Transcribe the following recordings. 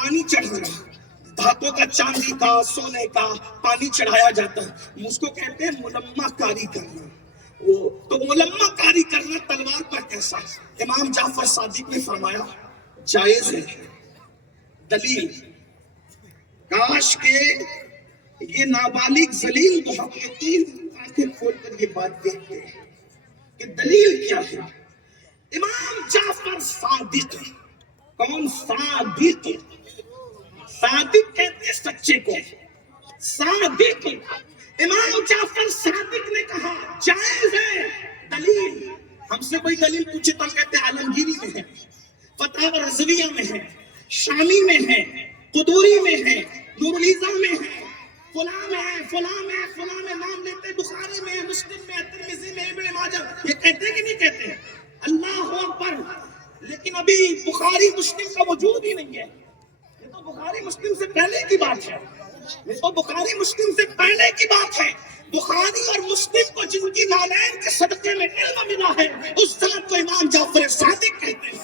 پانی چڑھانا، دھاتوں کا، چاندی کا، سونے کا پانی چڑھایا جاتا ہے، اس کو کہتے ہیں ملمہ کاری کرنا۔ تو ملمہ کاری کرنا تلوار پر کیسا؟ امام جعفر صادق نے فرمایا جائز ہے۔ دلیل، کاش کے یہ نابالغ ذلیل محققین آنکھیں کھول کر یہ بات دیکھتے ہیں کہ دلیل کیا ہے۔ امام جعفر صادق، کون؟ صادق، صادق کہتے ہیں سچے کو، صادق۔ امام جعفر صادق نے کہا جائز ہے۔ دلیل، ہم سے کوئی دلیل پوچھے تو ہم کہتے ہیں عالمگیری میں ہے، فتاوی رضویہ میں ہے، شامی میں ہے، قدوری میں ہے، نور الیزا میں ہے، فلاں میں ہے، فلاں میں ہے، فلاں میں نام لیتے، بخاری میں ہے، مسلم میں ہے، ترمذی میں ہے، ابن ماجہ۔ یہ کہتے ہیں کہ نہیں کہتے ہیں؟ اللہ اکبر۔ لیکن ابھی بخاری مسلم کا وجود ہی نہیں ہے، یہ تو بخاری مسلم سے پہلے کی بات ہے، یہ تو بخاری مسلم سے پہلے کی بات ہے۔ بخاری اور مسلم کو جن کی نالین کے صدقے میں علم ملا ہے، اس ذات کو امام جعفر صادق کہتے ہیں۔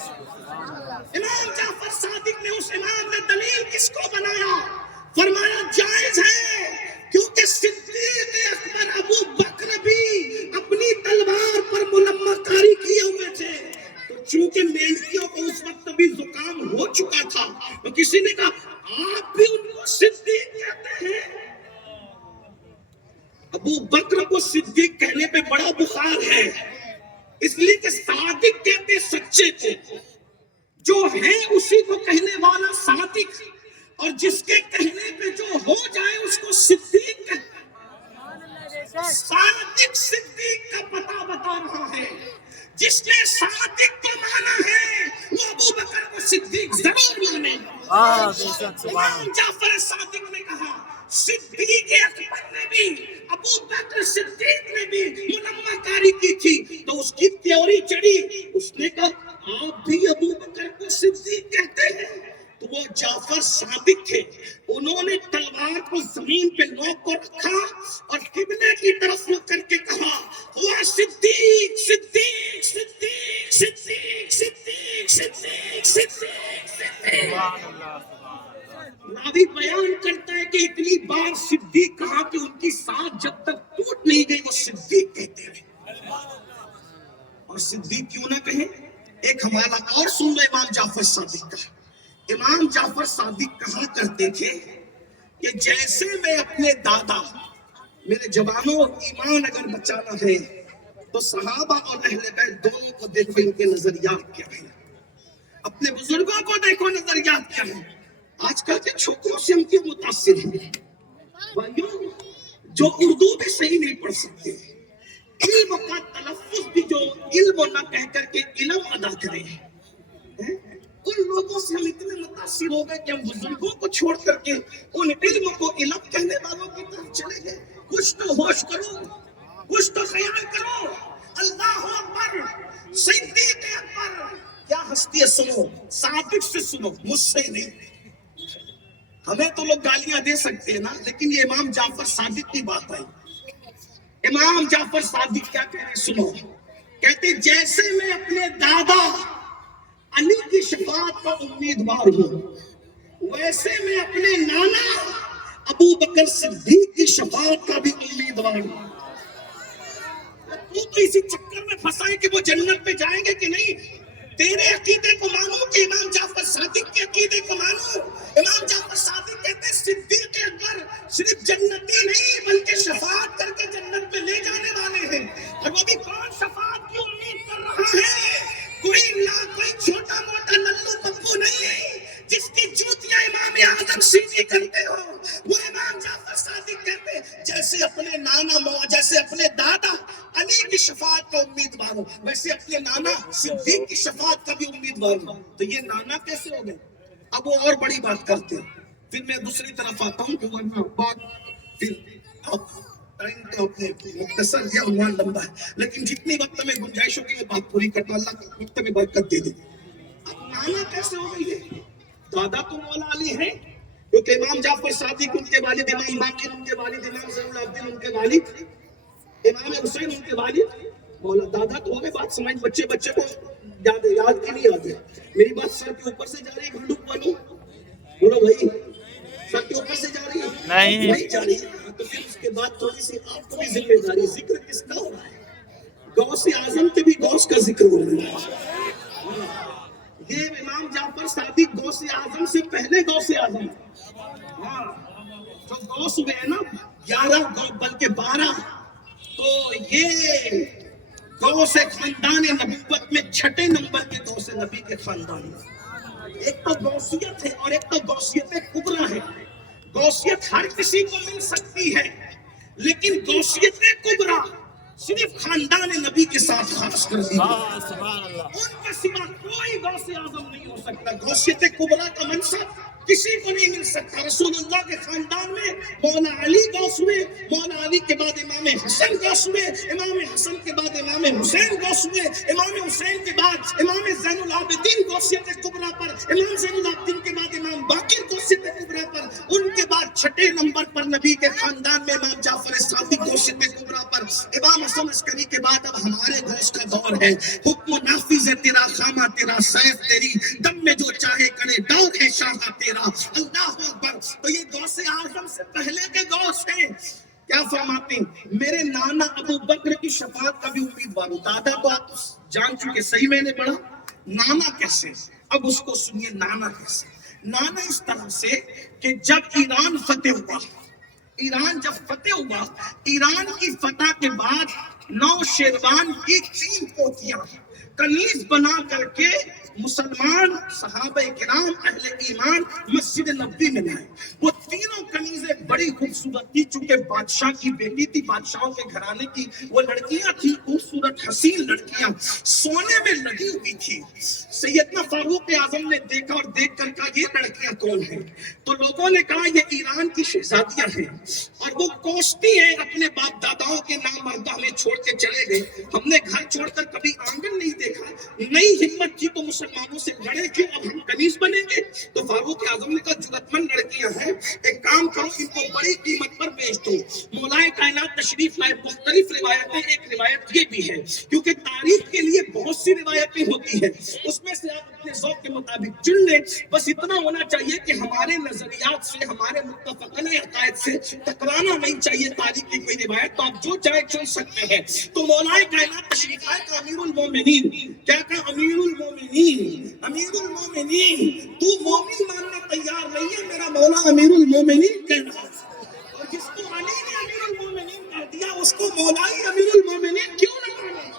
امام جعفر صادق نے، اس امام نے دلیل کس کو بنایا؟ فرمایا جائز ہے، کیونکہ صدیق اکبر ابو بکر بھی اپنی تلوار پر ملمہ کاری کیے ہوئے تھے۔ تو چونکہ میلکیوں کو اس وقت بھی زکام ہو چکا تھا، تو کسی نے کہا آپ بھی ان کو صدیق کہتے ہیں؟ ابو بکر کو صدیق کہنے پہ بڑا بخار ہے، اس لیے کہ صادق کہتے سچے کو، جو ہے اسی کو کہنے والا صادق، اور جس کے کہنے پہ جو ہو جائے اس کو صدیق کہتے ہیں۔ صادق صدیق کا پتہ بتا رہا ہے، جس نے صادق کو مانا ہے وہ ابو بکر کو صدیق ضرور مانے۔ امام جعفر صادق نے کہا صدیق اکبر نے بھی، ابو بکر صدیق نے بھی ملمہ کاری کی تھی، تو اس کی تیوری چڑھی، اس نے کہا آپ بھی ابو بکر کو صدیق کہتے ہیں؟ تو وہ جعفر صادق تھے، انہوں نے تلوار کو زمین پہ نوک کو رکھا اور قبلے کی طرف رخ کر کے کہا ہوا صدیق صدیق صدیق صدیق صدیق صدیق صدیق صدیق۔ راوی بیان کرتا ہے کہ اتنی بار صدیق کہا کہ ان کی سانس جب تک ٹوٹ نہیں گئی وہ صدیق کہتے رہے۔ اور صدیق کیوں نہ کہیں؟ ایک حوالہ اور سن لو امام جعفر صادق کا۔ امام جعفر صادق کہا کرتے تھے کہ جیسے میں اپنے دادا، میرے جوانوں ایمان اگر بچانا ہے تو صحابہ اور اہل بیت دونوں کو دیکھو، ان کے نظریات کیا ہیں، اپنے بزرگوں کو دیکھو نظریات کیا ہیں۔ آج کل کے چھوکروں سے ہم کیوں متاثر ہیں بھائیوں؟ جو اردو بھی صحیح نہیں پڑھ سکتے، علم کا تلفظ بھی جو علم نہ کہہ کر کے علم ادا کرے، ان لوگوں سے ہم اتنے متاثر ہو گئے کہ ہم بزرگوں کو چھوڑ کر کے ان علم کو علم کہنے والوں کی طرف چلے گئے۔ کچھ تو ہوش کرو، کچھ تو خیال کرو۔ اللہ اکبر، صدیق اکبر کیا ہستی ہے، سنو، صادق سے سنو، مجھ سے نہیں۔ ہمیں تو لوگ گالیاں دے سکتے ہیں نا، لیکن یہ امام جعفر صادق کی بات آئی۔ امام جعفر صادق کیا کہہ رہے سنو، کہتے جیسے میں اپنے دادا علی کی شفاعت کا امیدوار ہوں، ویسے میں اپنے نانا ابو بکر صدیق کی شفاعت کا بھی امیدوار ہوں۔ تو اسی چکر میں پھنسا ہے کہ وہ جنت پہ جائیں گے کہ نہیں؟ تیرے عقیدے کو مانو کہ امام جعفر صادق کے عقیدے کو مانو۔ امام جعفر صادق کہتے ہیں صدیق اکبر صرف جنتی نہیں بلکہ شفاعت کر کے جنت میں لے جانے والے ہیں، اور وہ بھی کون شفاعت کی امید کر رہا ہے؟ کوئی چھوٹا موٹا للو پپو نہیں ہے جس کی جوتیاں امام اعظم سیدھی کرتے ہو۔ وہ امام جعفر صادق کہتے جیسے اپنے نانا، جیسے اپنے دادا علی کی شفاعت کا امیدوار ہوں، ویسے اپنے نانا صدیق کی شفاعت کا بھی امیدوار ہوں۔ تو یہ نانا کیسے ہو گئے؟ اب وہ اور بڑی بات کرتے ہیں۔ پھر میں دوسری طرف آتا ہوں کہ ورنہ بات پھر ٹائم تو اپنے مختصر یا عنوان لمبا ہے، لیکن جتنی وقت میں گنجائش ہوگی میں بات پوری کرتا ہوں، اللہ کا وقت میں برکت دے دے۔ اب نانا کیسے ہو گئی ہے؟ دادا تو مولا علی ہے، کیونکہ امام جعفر صادق ان کے والد، امام باقر ان کے والد، امام زین العابدین ان کے والد، امام حسین ان کے والد مولا۔ دادا تو ہو گئے، بات سمجھ، بچے کو یاد کی نہیں یاد ہے۔ میری بات سر کے اوپر سے جا رہی ہے، بھنڈوک بنو بولو بھائی سب کے اوپر سے جا رہی ہے نہیں جا رہی ہے. تو پھر اس کے بعد تھوڑی سی آپ کو بھی ذمہ داری. ذکر کس کا ہو رہا ہے؟ غوث اعظم کے بھی غوث کا ذکر ہو رہا ہے. یہ امام جعفر صادق غوث اعظم سے پہلے غوث اعظم. ہاں جو غوث ہوئے ہیں نا 11 بلکہ 12. تو یہ غوث خاندان نبوت میں 6 نمبر کے غوث نبی کے خاندان میں. ایک تو غوثیت ہے اور ایک تو غوثیت کبریٰ ہے. غوثیت ہر کسی کو مل سکتی ہے لیکن غوثیت کبریٰ صرف خاندان نبی کے ساتھ خاص کر دی گئی. ان کے سوا کوئی غوث اعظم نہیں ہو سکتا. غوثیت کبریٰ کا منصب کسی کو نہیں مل سکتا. رسول اللہ کے خاندان میں مولا علی غوث ہوئے, مولا علی کے بعد امام حسن غوث ہوئے, امام حسن کے بعد امام حسین غوث ہوئے, امام حسین کے بعد امام زین العابدین غوثیت کبریٰ پر, امام زین العابدین کے بعد امام باقر غوثیت کبریٰ پر, ان کے بعد 6 نمبر پر نبی کے خاندان میں امام جعفر صادق غوثیت کبریٰ پر, امام حسن عسکری کے بعد اب ہمارے غوث کا دور ہے. حکم و نافذ ہے تیرا, خامہ تیرا, سیف تیری, دم میں جو چاہے کرے, دور ہے شاہ تیرا. اللہ اکبر. تو یہ غوث اعظم سے پہلے کے غوث ہیں. کیا فرماتے ہیں؟ میرے نانا ابو بکر کی شفاعت کا بھی امیدوار ہوں. دادا تو آپ جان چکے, صحیح میں نے پڑھا. نانا کیسے؟ اب اس کو سنیے. نانا کیسے؟ نانا اس طرح سے کہ جب ایران فتح ہوا, ایران جب فتح ہوا, ایران کی فتح کے بعد نوشیروان کی 3 پوتیاں کنیز بنا کر کے مسلمان صحابہ کرام اہل ایمان مسجد نبوی میں لائے. وہ تینوں کنیزیں بڑی خوبصورت تھی چونکہ بادشاہ کی بیٹی تھی, بادشاہوں کے گھرانے کی وہ لڑکیاں تھی, خوبصورت حسین لڑکیاں سونے میں لگی ہوئی تھی. سیدنا فاروق اعظم نے دیکھا اور دیکھ کر کہا یہ لڑکیاں کون ہیں؟ تو لوگوں نے کہا یہ ایران کی شہزادیاں ہیں اور وہ کوستی ہیں اپنے باپ داداؤں کے نام مردہ میں چھوڑ کے چلے گئے. ہم نے گھر چھوڑ کر کبھی آنگن نہیں دیکھا, نئی ہمت کی تو مسلمانوں سے لڑے کیوں, اب ہم کنیز بنیں گے. تو فاروق اعظم نے کہا جرأت مند لڑکیاں ہیں, ایک کام کرو ان کو بڑی قیمت پر بیچ دو. مولائے کائنات تشریف لائے. مختلف روایتیں, ایک روایت یہ بھی ہے کیونکہ تاریخ کے لیے بہت سی روایتیں ہوتی ہیں, اس میں سے آپ اپنے ذوق کے مطابق چن لیں. بس اتنا ہونا چاہیے کہ ہمارے نظریات سے, ہمارے متفق علیہ عقائد سے ٹکرانا نہیں چاہیے تاریخ کی کوئی روایت. تو آپ جو چاہے چن سکتے ہیں. تو مولائے کائنات تشریف لائے کہ امیر المومنین, کیا کہا امیر المومنین, امیر المومنین تو مومن ماننے تیار نہیں ہے, میرا مولا امیر المومنین کہہ رہا ہے. اور جس کو علی نے امیر المومنین کہہ دیا اس کو مولائی امیر المومنین کیوں نہ مانے؟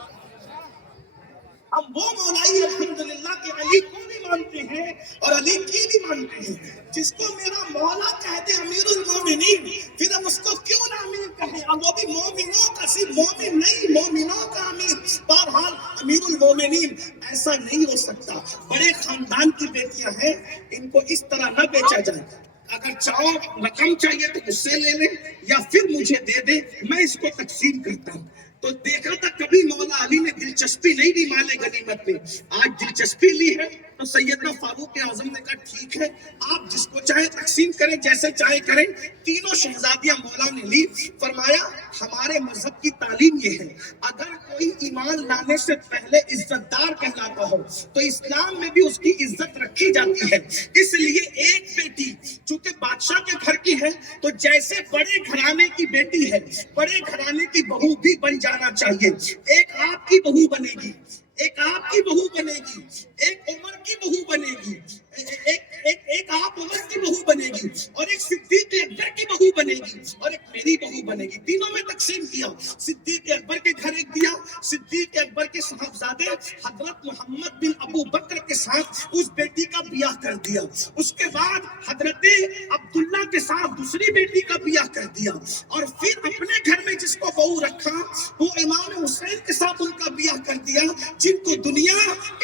ہم وہ مولائی الحمدللہ کہ علی کو بھی مانتے ہیں اور علی کی بھی مانتے ہیں. جس کو میرا مولا کہتے امیر المومنین, پھر ہم اس کو کیوں نہ امیر کہیں, اور وہ بھی مومنوں کا, صرف مومن نہیں مومنوں کا امیر. بہرحال امیر المومنین ایسا نہیں ہو سکتا. بڑے خاندان کی بیٹیاں ہیں, ان کو اس طرح نہ بیچا جائے. اگر چاہو رقم چاہیے تو اس سے لے لیں یا پھر مجھے دے دیں, میں اس کو تقسیم کرتا ہوں. تو دیکھا تھا کبھی مولا علی نے دلچسپی نہیں لی مال غنیمت میں, آج دلچسپی لی ہے. تو سیدنا فاروق اعظم نے کہا ٹھیک ہے آپ جس کو چاہے تقسیم کریں, جیسے چاہے کریں. تینوں شہزادیاں مولا نے لی. فرمایا ہمارے مذہب کی تعلیم یہ ہے اگر کوئی ایمان لانے سے پہلے عزت دار کہلاتا ہو تو اسلام میں بھی اس کی عزت رکھی جاتی ہے. اس لیے ایک بیٹی چونکہ بادشاہ کے گھر کی ہے تو جیسے بڑے گھرانے کی بیٹی ہے بڑے گھرانے کی بہو بھی بن جانا چاہیے. ایک آپ کی بہو بنے گی, ایک آپ کی بہو بنے گی, ایک عمر کی بہو بنے گی, ایک آپ عمر کی بہو بنے گی, اور ایک صدیق اکبر کی بہو بنے گی, اور ایک میری بہو بنے گی. تینوں میں تقسیم کیا. صدیق اکبر کے گھر ایک دیا. صدیق اکبر کے صاحبزادے حضرت محمد بن ابو بکر کے ساتھ اس بیٹی کا بیاہ کر دیا. اس کے بعد حضرت عبداللہ کے ساتھ دوسری بیٹی کا بیاہ کر دیا, اور پھر اپنے گھر میں جس کو بہو رکھا وہ امام حسین کے ساتھ ان کا بیاہ کر دیا, جن کو دنیا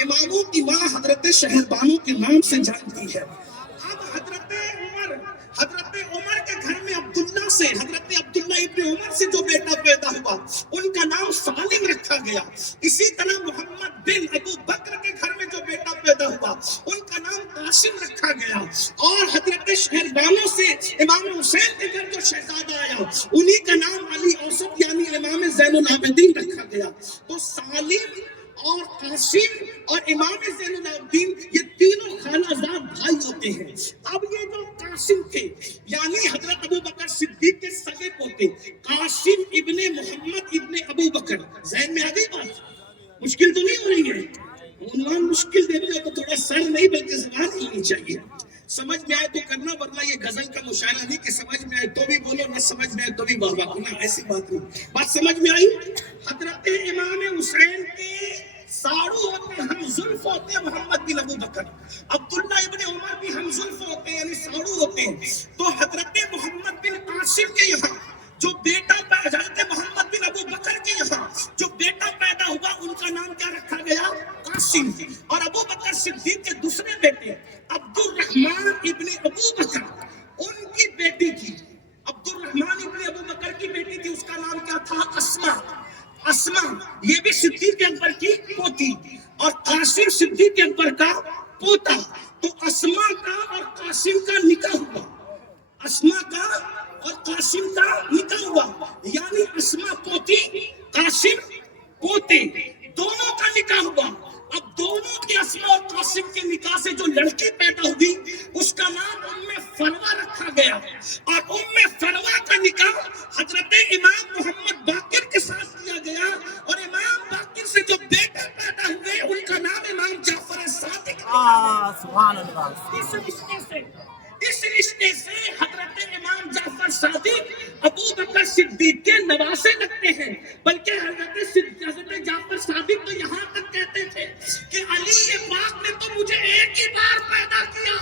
اماموں کی ماں حضرت شہربانو کے نام سے جانتی ہے. اب حضرت عمر کے گھر میں عبداللہ سے, حضرت عبداللہ ابن عمر سے جو بیٹا پیدا ہوا ان کا نام سالم رکھا گیا. اسی طرح محمد بن ابو بکر کے گھر میں جو بیٹا پیدا ہوا ان کا نام قاسم رکھا گیا. اور حضرت شہربانو سے امام حسین کے گھر جو شہزادہ آیا انہی کا نام علی اوسط یعنی امام زین العابدین رکھا گیا. تو سالم اور قاسم اور امام زین العابدین یہ تینوں خالہ زاد بھائی ہوتے ہیں. اب یہ جو قاسم تھے، یعنی حضرت ابو بکر صدیق کے سگے پوتے قاسم ابن محمد ابن ابو بکر. ذہن میں آ گئی بات؟ مشکل تو نہیں ہو رہی ہے؟ عنوان مشکل دے رہے ہو تو تھوڑا سر نہیں بلکہ زبان ہونی چاہیے. سمجھ میں آئے تو کرنا، ورنہ یہ غزل کا مشاعرہ نہیں کہ سمجھ میں آئے تو بھی بولو، نہ سمجھ میں آئے تو بھی واہ واہ. ایسی بات نہیں. بات سمجھ میں آئی؟ حضرت امام حسین کے ساڑو ہوتے، ہم زلف ہوتے محمد بن ابو بکر، عبداللہ ابن عمر بھی ہم زلف ہوتے ہیں، یعنی ساڑو ہوتے ہیں. تو حضرت محمد بن قاسم کے یہاں جو بیٹا حضرت محمد بن ابو بکر کے یہاں جو بیٹا پیدا ہوا ان کا نام کیا رکھا گیا؟ قاسم. اور ابو بکر صدیق کے دوسرے بیٹے عبد الرحمن ابن ابو بکر، ان کی بیٹی تھی، عبد الرحمن ابن ابو بکر کی بیٹی تھی، اس کا نام کیا تھا؟ اسما. اسما یہ بھی صدیق اکبر کی پوتی، اور قاسم صدیق اکبر کا پوتا. تو اسما کا اور قاسم کا نکاح ہوا، اسما کا اور قاسم کا نکاح ہوا، یعنی اسما پوتی قاسم پوتے، دونوں کا نکاح ہوا. اب دونوں کے اسما اور قاسم کے نکاح سے جو لڑکی پیدا ہوئی اس کا نام ام فروہ رکھا گیا. اور ام فروہ کا نکاح حضرت امام محمد باقر کے ساتھ کیا گیا، اور امام باقر سے جو بیٹے پیدا ہوئے ان کا نام امام جعفر صادق. سبحان اللہ. اس رشتے سے حضرت امام جعفر صادق ابو بکر صدیق کے نواسے لگتے ہیں. بلکہ حضرت جعفر صادق تو یہاں تک کہتے تھے کہ علی پاک نے تو مجھے ایک ہی بار پیدا کیا،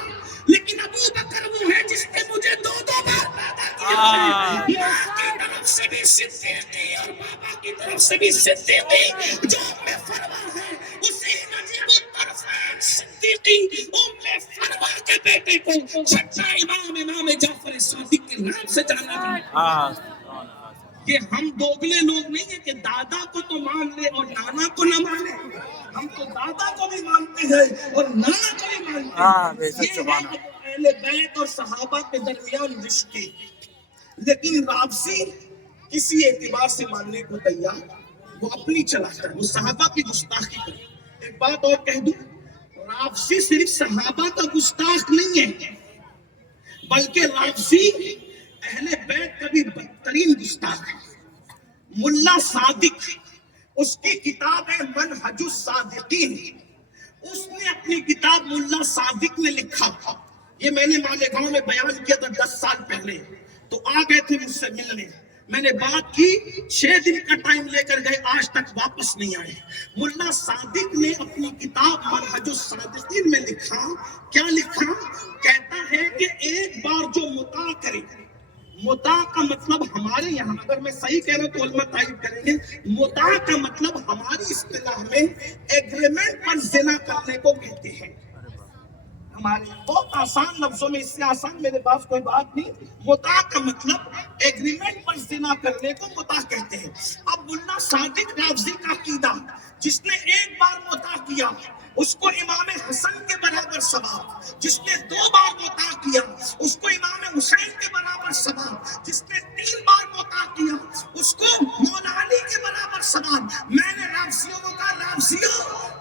لیکن ابو بکر وہ ہے جس نے مجھے دو بار پیدا کیا ہے. ماں کی طرف سے بھی صدیقی اور بابا کی طرف سے بھی صدیقی. جو ام فروہ ہے اسی نجیب الطرفین صدیقی ام فروہ کے بیٹے کو چھٹا امام جعفر صادق کے نام سے جانا جاتا ہے. کہ ہم دوگلے لوگ نہیں ہیں کہ دادا کو تو مان لے اور نانا کو نہ مانے. ہم تو دادا کو بھی مانتے ہیں اور نانا کو بھی مانتے ہیں. یہ ہے اہل بیت اور صحابہ کے درمیان رشتے. لیکن رافضی کسی اعتبار سے ماننے کو تیار، وہ اپنی چلاتا ہے، وہ صحابہ کی گستاخی کرے. ایک بات اور کہہ دوں، رافضی صرف صحابہ کا گستاخ نہیں ہے، بلکہ رافضی اہل بیت کا بھی بدترین گستاخ ہے. ملا صادق، اس کی کتاب ہے منہج الصادقین، اس نے اپنی کتاب ملا صادق نے لکھا تھا. یہ میں نے مالیگاؤں میں بیان کیا تھا 10 سال پہلے، تو آ گئے تھے مجھ سے ملنے. میں نے بات کی، 6 دن کا ٹائم لے کر گئے، آج تک واپس نہیں آئے. ملا صادق نے اپنی کتاب منہج الصادقین میں لکھا، کیا لکھا؟ کہتا ہے کہ ایک بار جو مطاع کرے، مطاع کا مطلب ہمارے یہاں، اگر میں صحیح کہہ رہا ہوں تو علماء تائید کریں گے، مطاع کا مطلب ہماری اصطلاح میں ایگریمنٹ پر زنا کرنے کو کہتے ہیں. ہمارے بہت آسان لفظوں میں، اس سے آسان میرے پاس کوئی بات نہیں. مطاع کا مطلب ایگریمنٹ پر زنا کرنے کو مطاع کہتے ہیں. اب ملا صادق رافضی کا عقیدہ، جس نے ایک بار مطاع کیا اس کو امام حسن کے برابر ثواب، جس نے 2 بار مطاع کیا اس کو امام حسین کے برابر ثواب، جس نے 3 بار مطاع کیا اس کو مولا علی کے برابر ثواب. میں نے رافضیوں کو کہا، رافضیوں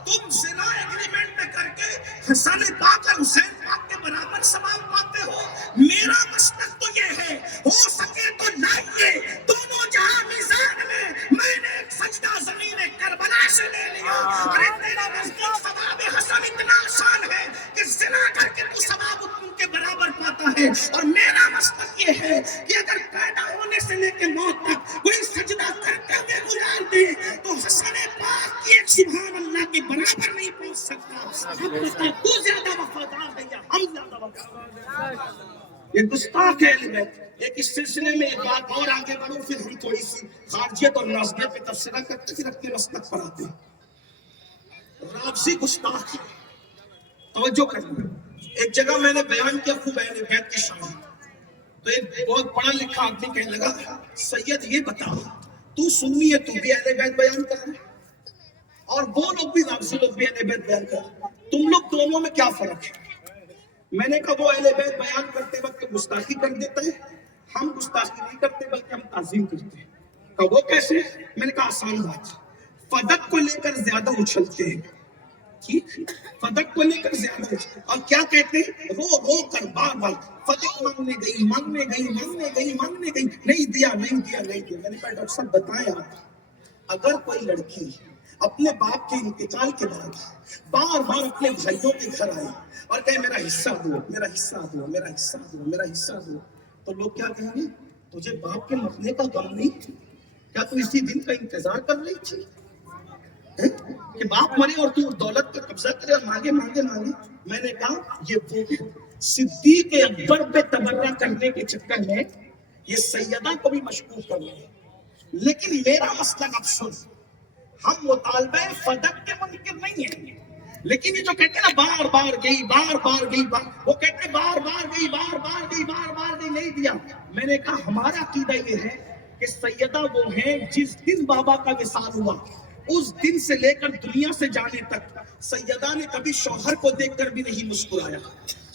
تم زنا ایگریمنٹ میں کر کے حسن پاک اور حسین پاک کے برابر ثواب پاتے ہو. میرا مسلک تو یہ ہے، ہو سکے تو لائیے دونوں جہاں میزان میں نے ایک سجدہ زمین کربلا سے لے لیا. ارے تیرا نزدیک ثواب حسن اتنا آسان ہے کہ زنا کر کے تو ثواب ان کے برابر پاتا ہے. اور میرا مسلک یہ ہے کہ اگر پیدا ہونے سے لے کے موت تک کوئی سجدہ کرتے ہوئے گزار دے تو حسن پاک کی ایک سبحان اللہ کے برابر نہیں پہنچ سکتا. اب بتا تو زیادہ وفادار ہے یا ہم زیادہ وفادار؟ یہ گستاخ ہے اہل بیت. ایک اس سلسلے میں ایک بات اور آگے بڑھوں، پھر ہم تھوڑی سی خارجیت اور نازیت پہ تبصرہ کرتے پھر اپنے مسلک پر آتے ہیں. رافضی گستاخ ہے، توجہ کرنا. ایک جگہ میں نے بیان کیا خوب اہل بیت کی شان، تو ایک بہت پڑھا لکھا آدمی کہنے لگا، سید یہ بتا تو سنی ہے تو بھی اہل بیت بیان کر رہا ہے اور وہ لوگ بھی رافضی لوگ بھی اہل بیت بیان کر رہے ہیں، تم لوگ دونوں میں کیا فرق ہے؟ میں نے کہا وہ اہل بیت بیان کرتے وقت گستاخی کر دیتا ہے، ہم گستاخی نہیں کرتے بلکہ ہم تعظیم کرتے ہیں. کہا وہ کیسے؟ میں نے کہا آسان بات، فدق کو لے کر زیادہ اچھلتے ہیں ٹھیک، فدق کو لے کر زیادہ، اور کیا کہتے ہیں، رو رو کر بار بار فدق مانگنے گئی مانگنے گئی مانگنے گئی مانگنے گئی، نہیں دیا نہیں دیا نہیں دیا۔ میں نے کہا ڈاکٹر صاحب بتائیں آپ، اگر کوئی لڑکی اپنے باپ کے انتقال کے بعد بار بار اپنے بھائیوں کے گھر آئے اور کہے میرا حصہ دو میرا حصہ دو میرا حصہ دو میرا حصہ دو، تو لوگ کیا کہیں گے، تجھے باپ کے مرنے کا غم نہیں، کیا تو اسی دن کا انتظار کر رہی تھی کہ باپ مرے اور تو دولت پہ قبضہ کرے اور مانگے مانگے مانگے؟ میں نے کہا یہ وہ صدیق اکبر پہ تبرہ کرنے کے چکر میں یہ سیدہ کو بھی مشکوک کر رہے ہیں، لیکن میرا مسلک اب سن، ہم مطالبہ فدق کے منکر نہیں ہیں، لیکن یہ جو کہتے ہیں نا بار بار گئی بار بار گئی وہ کہتے ہیں بار بار گئی بار بار گئی بار بار گئی نہیں دیا۔ میں نے کہا ہمارا عقیدہ یہ ہے کہ سیدہ وہ ہیں جس دن بابا کا وصال ہوا اس دن سے لے کر دنیا سے جانے تک سیدہ نے کبھی شوہر کو دیکھ کر بھی نہیں مسکرایا،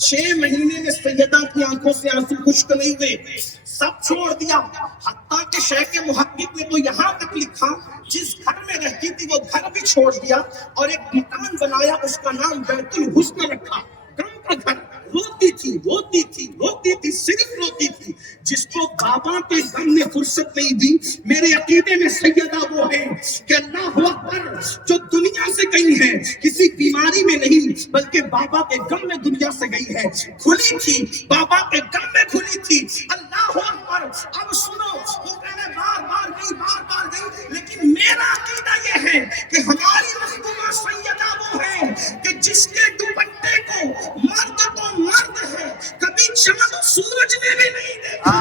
6 مہینے میں سیدہ کی آنکھوں سے آنسو خشک نہیں ہوئے، سب چھوڑ دیا، حتیٰ کہ شیخ محقق نے تو یہاں تک لکھا جس گھر میں رہتی تھی وہ گھر بھی چھوڑ دیا اور ایک مکان بنایا، اس کا نام بیت الحسن رکھا، غم کا گھر، روتی تھی روتی تھی روتی تھی صرف روتی تھی، جس کو بابا کے غم نے فرصت نہیں دی۔ میرے عقیدے میں سیدہ وہ ہے کہ اللہ اکبر جو دنیا سے گئی ہے کسی بیماری میں نہیں بلکہ بابا کے غم میں دنیا سے گئی ہے، کھلی تھی بابا کے غم میں کھلی تھی، اللہ اکبر۔ اب سنو، وہ کہنے بار بار گئی، لیکن میرا عقیدہ یہ ہے کہ ہماری مخدومہ سیدہ وہ ہے کہ جس کے دوپٹے کو مرد تو مرد ہے کبھی چاند و سورج نے بھی نہیں دیکھا،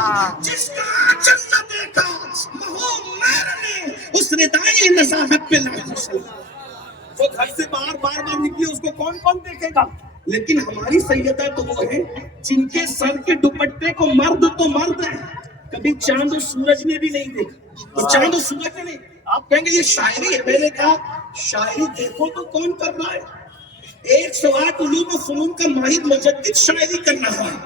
جس کا آنچل نہ دیکھا مہو میر نے اس ردائے نزاہت پہ لاکھوں سلام۔ وہ گھر سے بار نکلی، اس کو کون کون دیکھے گا؟ لیکن ہماری سیدہ تو وہ ہے جن کے سر کے دوپٹے کو مرد تو مرد ہے کبھی چاند و سورج نے بھی نہیں دیکھا، تو چاند و سورج نے نہیں۔ آپ کہیں گے یہ شاعری ہے، میں نے کہا شاعری دیکھو تو کون کر رہا ہے، 108 علوم و فنون کا ماہر مجدد شاعری کر رہا ہے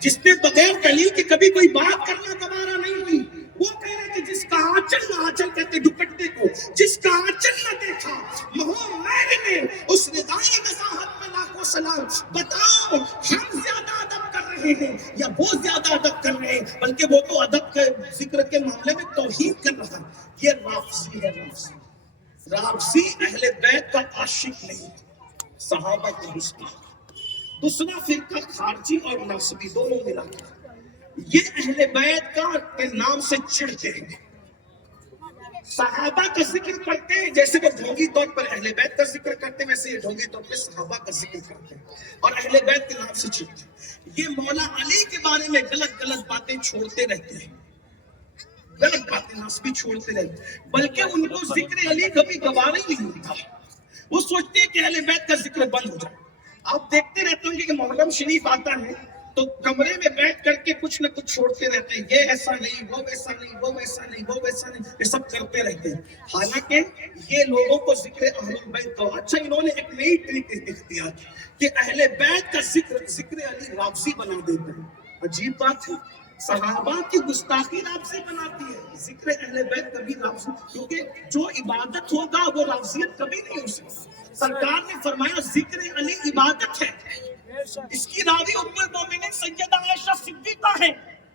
جس نے بغیر دلیل کے کبھی کوئی بات کرنا گوارا نہیں ہوئی، وہ کہہ رہے کہ جس کا آنچل نہ، آنچل کہتے دوپٹے کو، جس کا آنچل نہ دیکھا مہو میر نے اس ردائے نزاہت میں لاکھوں سلام۔ بتاؤ ہم زیادہ ادب کر رہے ہیں یا وہ زیادہ ادب کر رہے ہیں؟ بلکہ وہ تو ادب کے ذکر کے معاملے میں توہین کر رہا ہے۔ یہ رافضی ہے، رافضی اہل بیت کا عاشق نہیں، صحابہ کی گستاخ۔ دوسرا فرقہ خارجی اور ناصبی دونوں ملا کر یہ اہل بیت کا کے نام سے چڑھتے ہیں، صحابہ کا ذکر کرتے ہیں جیسے وہ ڈھونگی طور پر اہل بیت کا ذکر کرتے ہیں، ویسے یہ ڈھونگی طور پر صحابہ کا ذکر کرتے ہیں اور اہل بیت کے نام سے چڑھتے ہیں۔ یہ مولا علی کے بارے میں غلط باتیں چھوڑتے رہتے ہیں، غلط باتیں ناصبی چھوڑتے رہتے ہیں، بلکہ ان کو ذکر علی کبھی گوارا ہی نہیں ہوتا، وہ سوچتے ہیں کہ اہل بیت کا ذکر بند ہو جائے۔ آپ دیکھتے رہتے ہوں گے کہ محرم شریف آتا ہے تو کمرے میں بیٹھ کر کے کچھ نہ کچھ چھوڑتے رہتے ہیں، یہ ایسا نہیں، وہ ویسا نہیں، وہ ویسا نہیں، وہ ویسا نہیں، یہ سب کرتے رہتے ہیں، حالانکہ یہ لوگوں کو ذکر اہل بیت کا اچھا انہوں نے ایک نئی ٹرک اختیار کی کہ اہل بیت کا ذکر علی رافضی بنا دیتے ہیں۔ عجیب بات ہے، صحابہ کی گستاخی رافضی بناتی ہے، ذکر اہل بیت کبھی رافضی، کیونکہ جو عبادت ہوگا وہ رافضیت کبھی نہیں ہو سکتی۔ سرکار نے فرمایا ذکر علی عبادت ہے، اس کی راوی ام المومنین سیدہ عائشہ صدیقہ ہے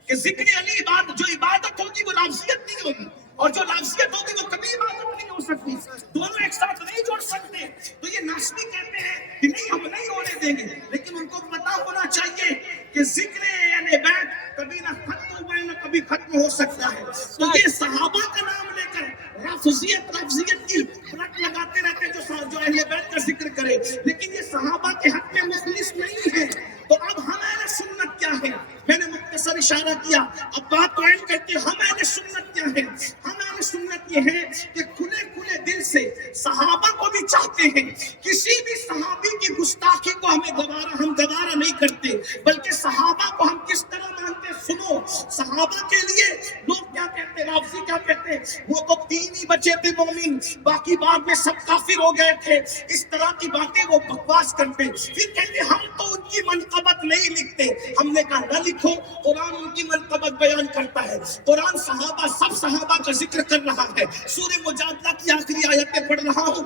کہ ذکر علی عبادت، جو عبادت ہوگی وہ رافضیت نہیں ہوگی اور جو رافضیت ہوگی وہ کبھی عبادت نہیں ہو سکتی، دونوں ایک ساتھ نہیں جوڑ سکتے۔ تو یہ ناصبی کہتے ہیں کہ نہیں ہم نہیں ہونے دیں گے، لیکن ان کو پتا ہونا چاہیے کہ ذکر اہل بیت کبھی نہ ختم ہوئے نہ کبھی ختم ہو سکتا ہے۔ تو یہ صحابہ کا نام لے کر رافضیت کی پلٹ لگاتے رہتے ہیں جو اہل بیت کا ذکر کرے، لیکن یہ صحابہ کے حق میں مخلص نہیں ہے۔ تو اب ہم اہل سنت کیا ہے؟ میں نے مختصر اشارہ کیا، اب بات کو اینڈ کرتے ہم اہل سنت کیا ہے؟ ہم اہل سنت یہ ہے کہ کھلے دل سے صحابہ کو بھی چاہتے ہیں، کسی بھی صحابی کی گستاخی کو ہم گوارا نہیں کرتے، بلکہ صحابہ کو ہم کس طرح مانتے ہیں سنو۔ صحابہ کے لیے لوگ کیا کہتے ہیں، رافضی کیا کہتے ہیں، وہ تو 3 ہی بچے تھے مومن، باقی بعد میں سب کافر ہو گئے تھے، اس طرح کی باتیں وہ بکواس کرتے۔ پھر کہتے ہم تو ان کی منقبت نہیں لکھتے، ہم نے کہا نہ لکھو، قرآن ان کی منقبت بیان کرتا ہے، قرآن صحابہ سب صحابہ کا ذکر کر رہا ہے۔ سورہ مجادلہ کی آخری آیتیں پڑھ رہا ہوں،